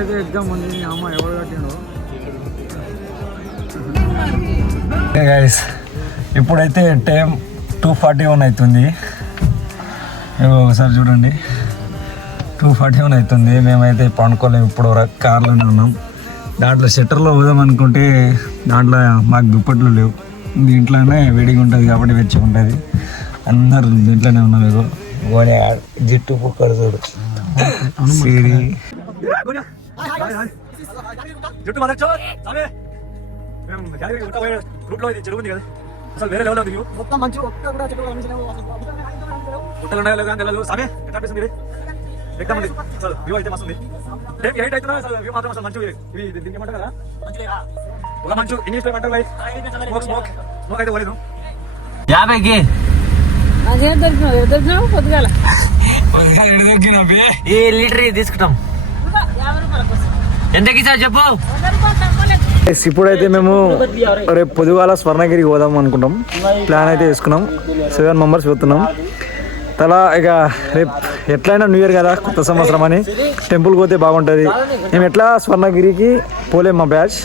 అయితే ఎగ్జామ్ ఉంది. అమ్మ ఎవరు కట్టిండో. గైస్ ఇప్పుడైతే టైం 2:41 అవుతుంది. ఒకసారి చూడండి, 2:41 అవుతుంది. మేమైతే పండుకోలేము, ఇప్పుడు కార్లోనే ఉన్నాం. దాంట్లో షట్టర్లో పోదాం అనుకుంటే దాంట్లో మాకు దుప్పట్లు లేవు. దీంట్లోనే వేడిగా ఉంటుంది కాబట్టి వెచ్చిగా ఉంటుంది. అందరు దీంట్లోనే ఉన్నాం. ఇగో జిట్టు పుక్కడు చూడు సిరి జుట్టు గ్రూప్ లో చెరువు ఉంది కదా, అసలు వేరే లెవెల్ ఉంది. మొత్తం మంచి గుట్టలు ఉన్నాయో లేదో తెలియదు. సామే ఎట్లా అనిపిస్తుంది? ఎగ్జామ్ ఉంది అసలు, వ్యూ అయితే మస్తుంది. టైం 8 అవుతున్నా అసలు వ్యూ మాత్రం అసలు మంచి. ఇవి దీనికి ఏమంటారు కదా, ఒక మంచు ఇంగ్లీష్ లో ఏమంటారు, స్మోక్ స్మోక్ స్మోక్ అయితే పోలేదు. 50కి ఈ లీటర్ తీసుకుంటాం. ఎంతకి సార్ చెప్పు. ఇప్పుడైతే మేము రేపు పొద్దుగాల స్వర్ణగిరికి పోదాం అనుకుంటాం. ప్లాన్ అయితే వేసుకున్నాం. 7 మెంబర్స్ పోతున్నాం. తలా ఇక రేపు ఎట్లయినా న్యూ ఇయర్ కదా, కొత్త సంవత్సరం అని టెంపుల్కి పోతే బాగుంటుంది. మేము ఎట్లా స్వర్ణగిరికి పోలేం, మా బ్యాచ్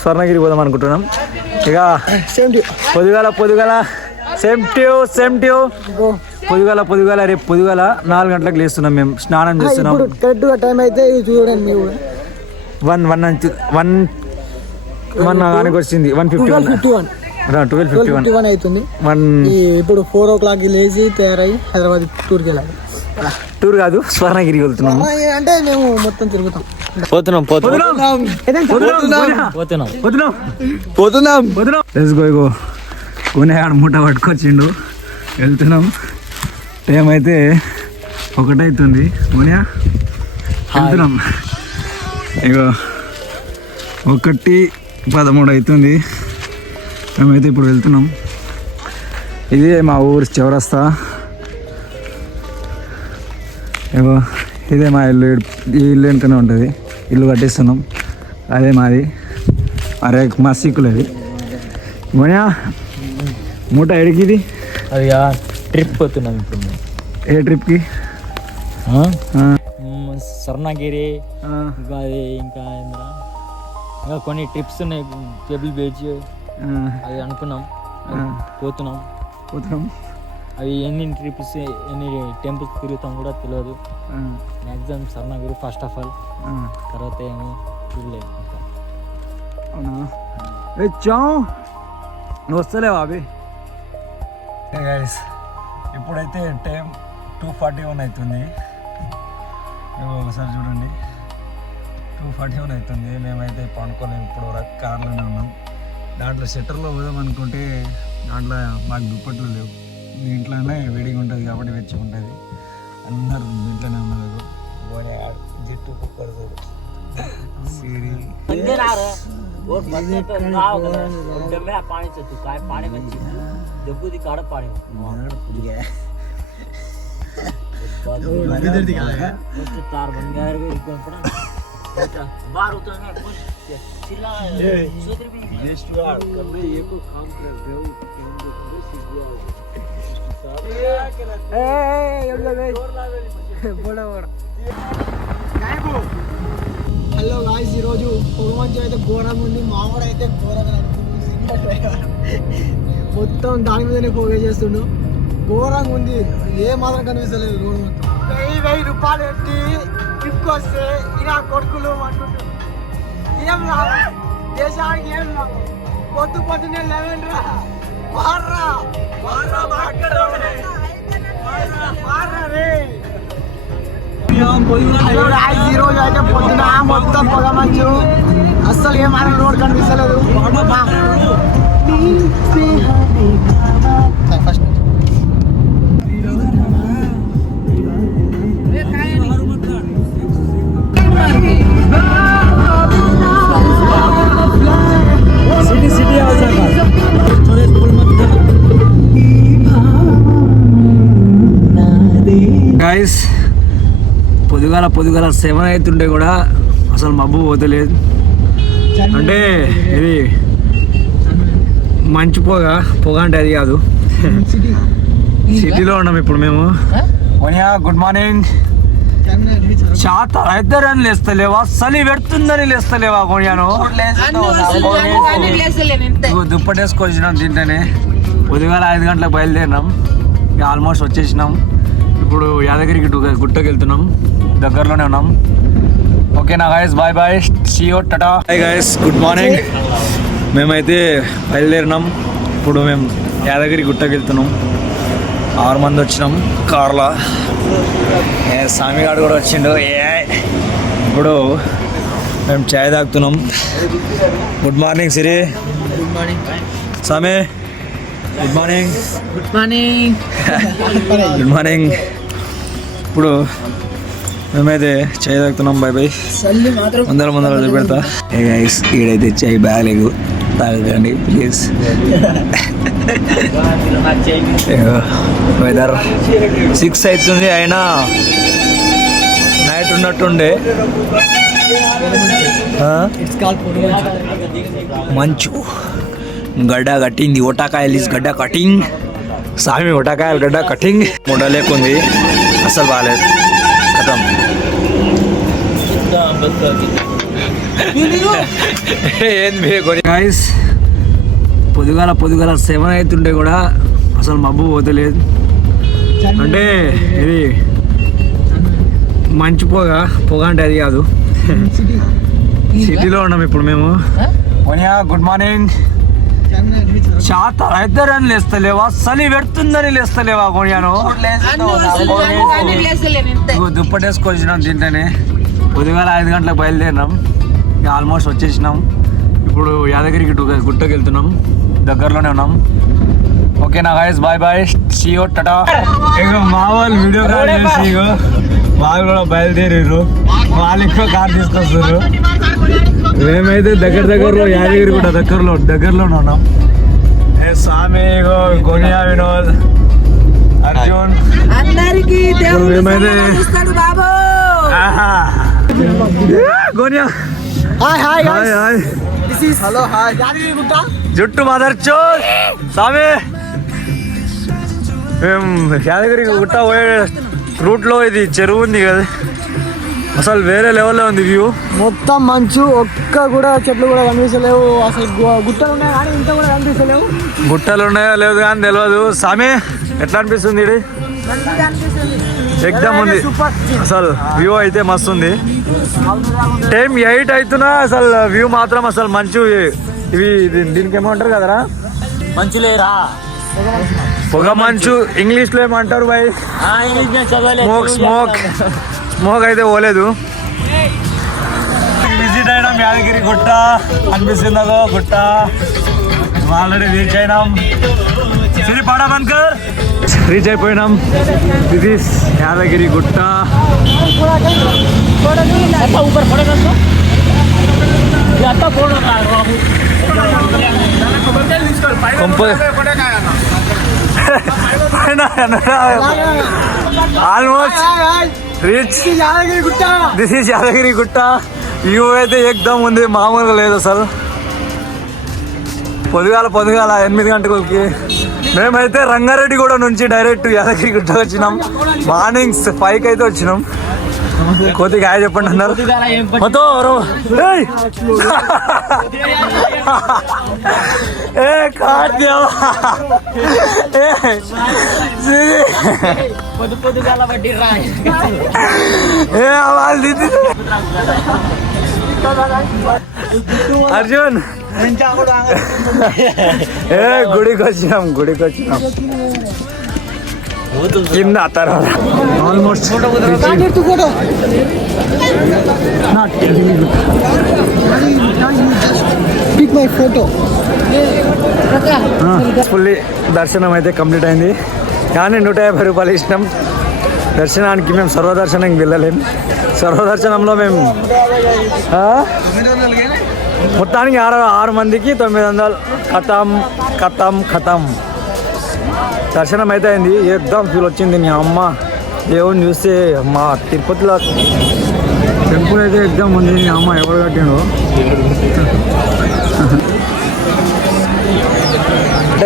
స్వర్ణగిరికి పోదాం అనుకుంటున్నాం. ఇక పొద్దుగాల సేమ్ ట్యూ పొద్దుగాల రేపు పొద్దుగాల 4 గంటలకు లేస్తున్నాం. మేము స్నానం చేస్తున్నాం. కరెక్ట్గా టైం అయితే చూడండి, 1 వచ్చింది. 12:51 అవుతుంది. ఇప్పుడు 4 o'clock లేచి తయారై హైదరాబాద్ టూర్కి వెళ్ళాలి. టూర్ కాదు, స్వర్ణగిరికి వెళ్తున్నాం. అంటే మేము మొత్తం తిరుగుతాం. పోతున్నాం. కొనేవాడు మూట పట్టుకొచ్చిండు, వెళ్తున్నాం. టైం అయితే 1 అవుతుంది. కొనియా వెళ్తున్నాం. ఇగో 1:13 అవుతుంది. మేమైతే ఇప్పుడు వెళ్తున్నాం. ఇది మా ఊరు చౌరస్తా. ఇగో ఇదే మా ఇల్లు. ఈ ఇల్లు వెనుకనే ఉంటుంది. ఇల్లు కట్టిస్తున్నాం. అదే మాది. అరే మా సీకులు అది. మోనియా మూట ఎడికిది? అది ట్రిప్ పోతున్నాం ఇప్పుడు. ఏ ట్రిప్కి? స్వర్ణగిరి, ఇంకా అది ఇంకా కొన్ని ట్రిప్స్ ఉన్నాయి. కేబుల్ బీచ్ అది అనుకున్నాం. పోతున్నాం. అవి ఎన్ని ట్రిప్స్ ఎన్ని టెంపుల్స్ తిరుగుతాం కూడా తెలియదు. Maximum Swarnagiri first of all, తర్వాత ఏమో చూడలేదు. అవునా? నువ్వు వస్తలేవా అవి? గైస్ ఇప్పుడైతే టైం 2:41 అవుతుంది. ఒకసారి చూడండి, 2:41 అవుతుంది. మేమైతే పండుకోలేము, ఇప్పుడు కార్లోనే ఉన్నాం. దాంట్లో షట్టర్లో పోదాం అనుకుంటే దాంట్లో మాకు దుప్పట్లు లేవు. దీంట్లోనే వేడిగా ఉంటుంది కాబట్టి వెచ్చిగా ఉంటుంది. అందరు దీంట్లోనే ఉన్నారు. జిట్టు కుక్కర్ సిరి హలో గాయ్స్, ఈరోజు పొగమంచు అయితే ఘోరంగా ఉంది. మామూడు అయితే ఘోరంగా మొత్తం దాని మీదనే ఫోకస్ చేస్తుండు. ఘోరంగా ఉంది, ఏ మాత్రం కనిపిస్తలేదు రోడ్ మొత్తం. 1000 రూపాయలు పెట్టి ట్రిప్కి వస్తే ఇలా కొడుకులు అంటుంటారు. ఏం రాదు దేశానికి, ఏం రాదు. పొద్దున్నే లేవండిరా, మార్రా రే. ఈరోజు అయితే పొద్దున మొత్తం పొగ మంచు, అస్సలు ఏమాత్రం రోడ్ కనిపిస్తలేదు. ఫస్ట్ గైస్ పొద్దుగాల 7 అవుతుంటే కూడా అసలు మబ్బు పోతలేదు. అంటే ఇది మంచు పొగ అంటే అది కాదు. సిటీలో ఉన్నాం ఇప్పుడు మేము. ఓనియా గుడ్ మార్నింగ్. చాత ఇద్దరని లేస్తలేవా, చలి పెడుతుందని లేస్తలేవా కొనియాను. దుప్పటేసుకొచ్చినాం తింటేనే. ఉదయం 5 గంటలకు బయలుదేరినాం, ఆల్మోస్ట్ వచ్చేసినాం. ఇప్పుడు యాదగిరికి గుట్టకి వెళ్తున్నాం, దగ్గరలోనే ఉన్నాం. ఓకేనా guys, bye bye, see you, tata. Hi guys, good morning. మేమైతే బయలుదేరినాం. ఇప్పుడు మేము యాదగిరి గుట్టకి వెళ్తున్నాం. 6 మంది వచ్చినాం కార్లో. స్వామిగాడు కూడా వచ్చిండు. ఇప్పుడు మేము చాయ్ తాగుతున్నాం. Good morning Siri. Good morning Swami. Good morning. Good morning. Good morning. ఇప్పుడు మేమైతే చాయ్ తాగుతున్నాం. Bye bye. ముందర చూపెడతా. ఈడైతే చాయ్ బాగాలేదు, తాగండి ప్లీజ్. వెదర్ 6 అవుతుంది, అయినా నైట్ ఉన్నట్టుండే. మంచు గడ్డ కట్టింది. ఒటాకాయలు గడ్డ కటింగ్. స్వామి ఒటాకాయలు గడ్డ కటింగ్. ముడ లేకుంది, అసలు బాగాలేదు. కథం. గైస్, పొద్దుగాల 7 అవుతుంటే కూడా అసలు మబ్బు పోతలేదు. అంటే ఇది మంచు పొగ అంటే అది కాదు. సిటీలో ఉన్నాం ఇప్పుడు మేము. Good morning. చాత ఇద్దరని లేస్తలేవా, చలి పెడుతుందని లేస్తలేవా కొనియాను. దుప్పటేసుకొచ్చినాం తింటేనే. ఉదయం 5 గంటలకు బయలుదేరినాం, ఆల్మోస్ట్ వచ్చేసినాం. ఇప్పుడు యాదగిరికి గుట్టకి వెళ్తున్నాం, దగ్గరలోనే ఉన్నాం. ఓకేనా guys, bye bye, see you, tata. ఇక మా వాళ్ళు వీడియో కాల్ చేసి ఇగో వాళ్ళు కూడా బయలుదేరారు. వాళ్ళు ఎక్కువ కార్ తీసుకొస్తారు. మేమైతే దగ్గరలో యాదగిరి కూడా దగ్గరలోనే ఉన్నాం. ఏ స్వామి, ఇగో గోనియా, వినోద్, అర్జున్, మేమైతే Gonia. Hi. Hello hi. Yadagiri Gutta జుట్టు మదర్చో స్వామి. మేము యాదగిరి గుట్ట పోయే రూట్లో ఇది చెరువు ఉంది కదా, అసలు వేరే లెవెల్లో ఉంది వ్యూ. మొత్తం మంచు, ఒక్క కూడా చెట్లు కూడా కనిపిస్తలేవు. అసలు గుట్టలు ఉన్నాయి కానీ ఇంత కూడా కనిపిస్తలేవు. గుట్టలు ఉన్నాయో లేదు కానీ తెలియదు. స్వామి ఎట్లా అనిపిస్తుంది? ఇది ఎగ్జామ్ ఉంది అసలు. వ్యూ అయితే మస్తు ఉంది. టైం 8 అవుతున్నా అసలు వ్యూ మాత్రం అసలు మంచు. ఇవి దీనికి ఏమంటారు కదరా, మంచులేరా, పొగ మంచు. ఇంగ్లీష్ లో ఏమంటారు బాయ్? స్మోక్ అయితే పోలేదు. విజిట్ అయినాం యాదగిరి గుట్ట. అనిపిస్తుందో గుట్ట ఆల్రెడీ రీచ్ అయినాం. రీచ్ అయిపోయినాం. ఇది Yadagiri Gutta. Almost reach. This is Yadagiri Gutta. View అయితే ఎక్దమ్ ఉంది, మామూలుగా లేదు అసలు. పొద్దుగాల 8 గంటలకి మేమైతే రంగారెడ్డి కూడా నుంచి డైరెక్ట్ యాదగిరి గుట్టకు వచ్చినాం. మార్నింగ్ 5కి అయితే వచ్చినాం. కొద్దిగా హాయ్ చెప్పండి అన్నారు. అర్జున్ గుడికి వచ్చినాం కింద తర్వాత ఆల్మోస్ట్ ఫుల్లీ దర్శనం అయితే కంప్లీట్ అయింది. కానీ 150 రూపాయలు ఇచ్చినాం దర్శనానికి. మేము సర్వదర్శనానికి వెళ్ళలేము. సర్వదర్శనంలో మేము మొత్తానికి 6 మందికి 900. ఖతం. దర్శనం అయితే అయింది. ఎక్దమ్ ఫీల్ వచ్చింది. నీ అమ్మ దేవుని చూస్తే మా తిరుపతిలో టెంపుల్ అయితే ఎక్దమ్ ఉంది. నీ అమ్మ ఎవరు కట్టిండు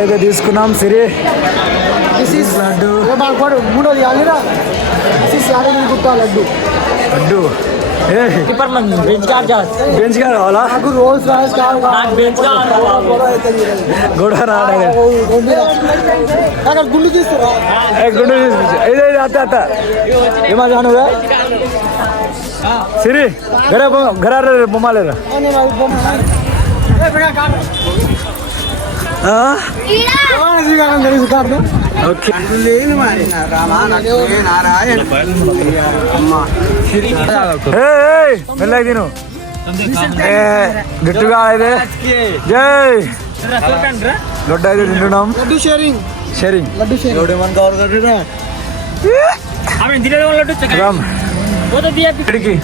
అయితే తీసుకున్నాం. సిరి లడ్డు 3 యాదగిరి గుట్ట లడ్డు అడ్డు ఏ టిప్పర్ మంది బెంచ్ కార్ బెంచ్ కార్ కావాలా నాకు రోల్స్ రాయల్స్ కావాలి నాకు బెంచ్ కార్ గొడవ రాడే అక్కడ గుండు తీస్తారా గుండు ఇదే అత్త ఏమా జానుగా సిరి గర బొమ్మాలేరా ఓకే మెల్లగా తిను గట్టిగా అయితే జై లడ్డు అయితే తింటున్నాం laddu sharing sharing laddu sharing Ram ఇక్కడికి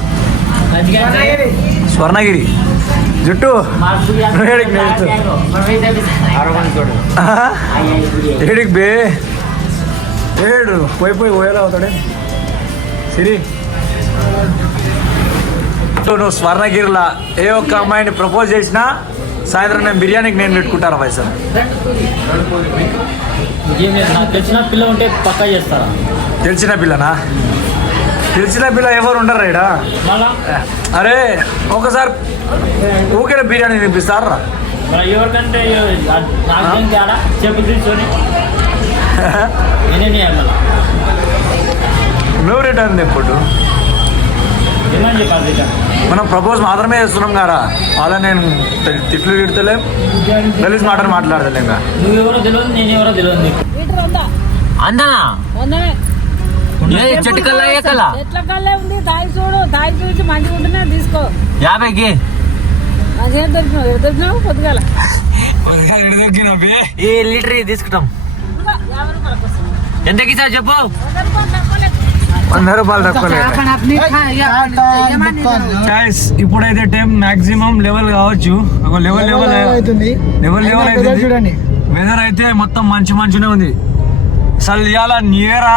స్వర్ణగిరి జుట్టు ఏడికి బే ఏడు పోయి పోయేలా అవుతాడే సిరి నువ్వు స్వర్ణగిరిలా ఏ ఒక్క అమ్మాయిని ప్రపోజ్ చేసినా సాయంత్రం నేను బిర్యానీకి నేను పెట్టుకుంటాను పైసలు నాకు తెలిసిన పిల్ల ఉంటే పక్కా చేస్తారా తెలిసిన పిల్లనా తెలిసిన పిల్ల ఎవరు ఉండరు రైడా మళ్ళా అరే ఒకసారి ఊకే బిర్యానీ తినిపిస్తారా మరి ఎవరికంటే నాకు తేడా చెప్పు తీసుకొని నేనే మళ్ళీ నువ్వు రిటర్న్ ఎప్పుడు ఏమని చెప్పాలి మనం ప్రపోజ్ మాత్రమే చేస్తున్నాం కదా అలా నేను తిట్లు తిడతలేం గలీజ్ మాటలు మాట్లాడతలేం ఇంకా నువ్వెవరో తెలియదు నేను ఎవరో తెలియదు అందనా చెట్టు కల్లా ఏ కల్లా చెట్ల కల్లే ఉంది దాయి చూసి మంచిగా ఉంటున్నా తీసుకో 50కి నాకేం దొరికినావు పొద్దుగాల ఈ లీటర్ తీసుకుంటాం 50 రూపాయలకు వస్తుంది ఎంతకి సార్ చెప్పు 100 రూపాయలు తక్కువ లేదు. 100 రూపాయలు తక్కువ ఇప్పుడైతే టైం మాక్సిమం లెవెల్ కావచ్చు ఒక లెవెల్ అవుతుంది లెవెల్ అయితే చూడండి వెదర్ అయితే మొత్తం మంచిగానే ఉంది అసలు ఇవాళ న్యూయరా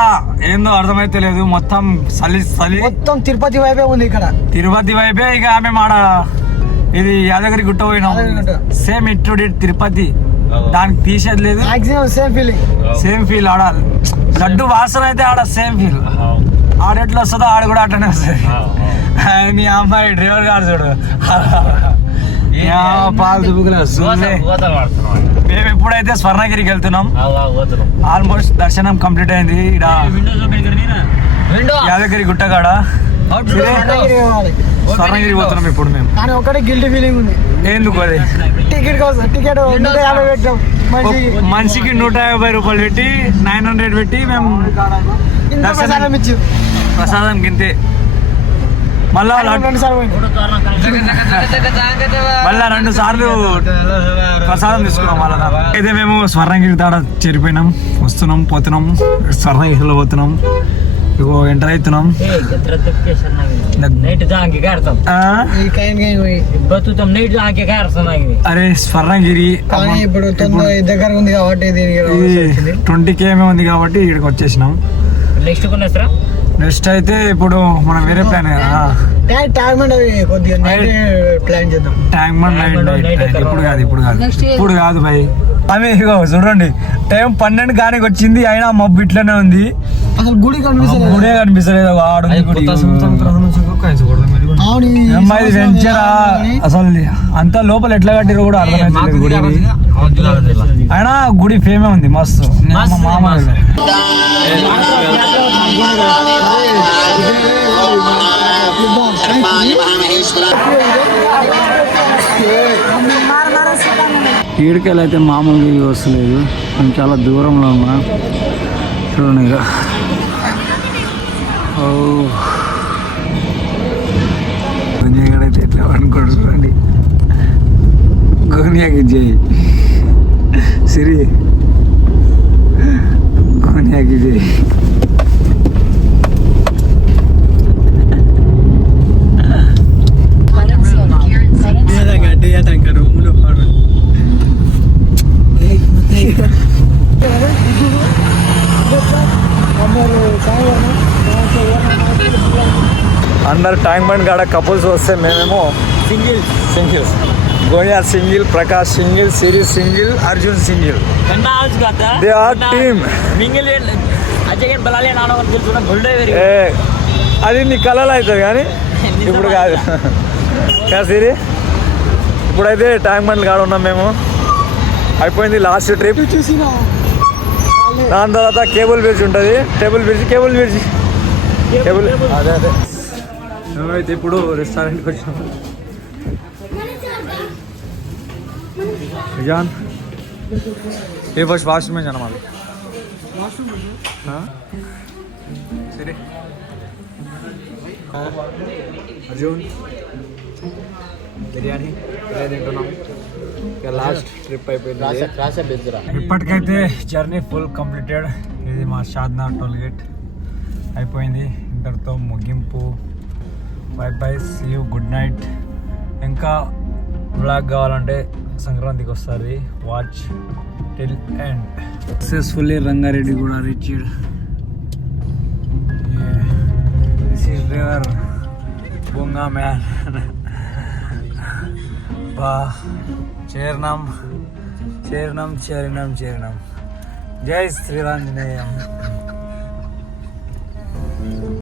ఏందో అర్థమైతే లేదు మొత్తం చలి మొత్తం తిరుపతి వైపే ఉంది ఇక్కడ తిరుపతి వైపే ఇక ఆమె మాడ ఇది యాదగిరి గుట్ట పోయినాం సేమ్ ఇటు తిరుపతి దానికి తీసేది లేదు maximum same feeling same feel ఆడ లడ్డు వాసన అయితే ఆడ సేమ్ ఫీల్ ఆడెట్లా వస్తుందో ఆడ కూడా అట్లనే వస్తుంది నీ అమ్మాయి డ్రైవర్ గారు చూడు పాలు దుబ్బుకులే మేము ఎప్పుడైతే స్వర్ణగిరికి వెళ్తున్నాం ఆల్మోస్ట్ దర్శనం కంప్లీట్ అయింది ఇక్కడ యాదగిరి గుట్టగాడ స్వర్ణగిరి పోతున్నాం ఇప్పుడు మేము కానీ ఒకటే గిల్టీ ఫీలింగ్ ఉంది ఎందుకు అది టికెట్ కోసం టికెట్ 150 పెట్టాం మనిషికి 150 రూపాయలు పెట్టి 900 పెట్టి మేము దర్శనం ఇచ్చి ప్రసాదం కింతే మళ్ళా 2 సార్లు ప్రసాదం తీసుకున్నాం మళ్ళా అయితే మేము స్వర్ణగిరి దాడ చేరిపోయినాం వస్తున్నాం పోతున్నాం స్వర్ణగిరిలో పోతున్నాం ఇగో ఎంటర్ అవుతున్నాం అరే స్వర్ణగిరి ఇప్పుడు దగ్గర ఉంది కాబట్టి 20 km ఉంది కాబట్టి ఇక్కడికి వచ్చేసినాం నెక్స్ట్ అయితే ఇప్పుడు మనం వేరే ప్లాన్ ట్యాంక్ నైట్ ఇప్పుడు కాదు భయ్ ఆమె చూడండి టైం 12 కానీ వచ్చింది అయినా మబ్బు ఇట్లనే ఉంది అసలు గుడి గుడే కనిపిస్తలేదు ఆడుంది గుడి అమ్మాయి వెంచరా అసలు అంతా లోపల ఎట్లా కట్టిరో కూడా అర్థమైతే గుడి అయినా గుడి ఫేమే ఉంది మస్తు మామ ఈడికెళ్ళి అయితే మామూలుగా వస్తలేదు నేను చాలా దూరంలో ఉన్నా చూడండి ఇక గుంజగాడైతే ఎట్లా అనుకోడు చూడండి గోనియాకి జై సిరి గోనియాకి జై అందరు ట్యాంక్ బండ్ కాడ కపుల్స్ వస్తే మేమేమో single Gonia single, Prakash single, సిరీస్ single, Arjun single. They are team. Ajay బలాలే నాన్న తెలుసు బుల్డే అది నీ కళలు అవుతుంది కానీ ఇప్పుడు కాదు సిరి. ఇప్పుడైతే ట్యాంక్ బండ్ కాడ ఉన్నాం మేము. అయిపోయింది లాస్ట్ ట్రిప్. చూసిన దాని తర్వాత కేబుల్ బ్రిడ్జ్ ఉంటుంది. కేబుల్ బ్రిడ్జ్ అదే మేమైతే ఇప్పుడు రెస్టారెంట్కి వచ్చినాం. జాన్ ये फर्स्ट वाशरूम में जाना मालूम हाँ सही अर्जुन బిర్యానీ తింటున్నాం. ఇక లాస్ట్ ట్రిప్ అయిపోయింది. ఇప్పటికైతే జర్నీ ఫుల్ కంప్లీటెడ్. ఇది మా షాద్నగర్ టోల్ గేట్ అయిపోయింది. ఇంతటితో ముగింపు. Bye see you, good night. ఇంకా బ్లాగ్ కావాలంటే సంక్రాంతికి వస్తుంది. Watch till end. Successfully Rangareddy కూడా రీచ్డ్. దిస్ ఈస్ రివర్ బొంగా మ్యాన్. బా చేరినాం. జై శ్రీరాంజనేయం.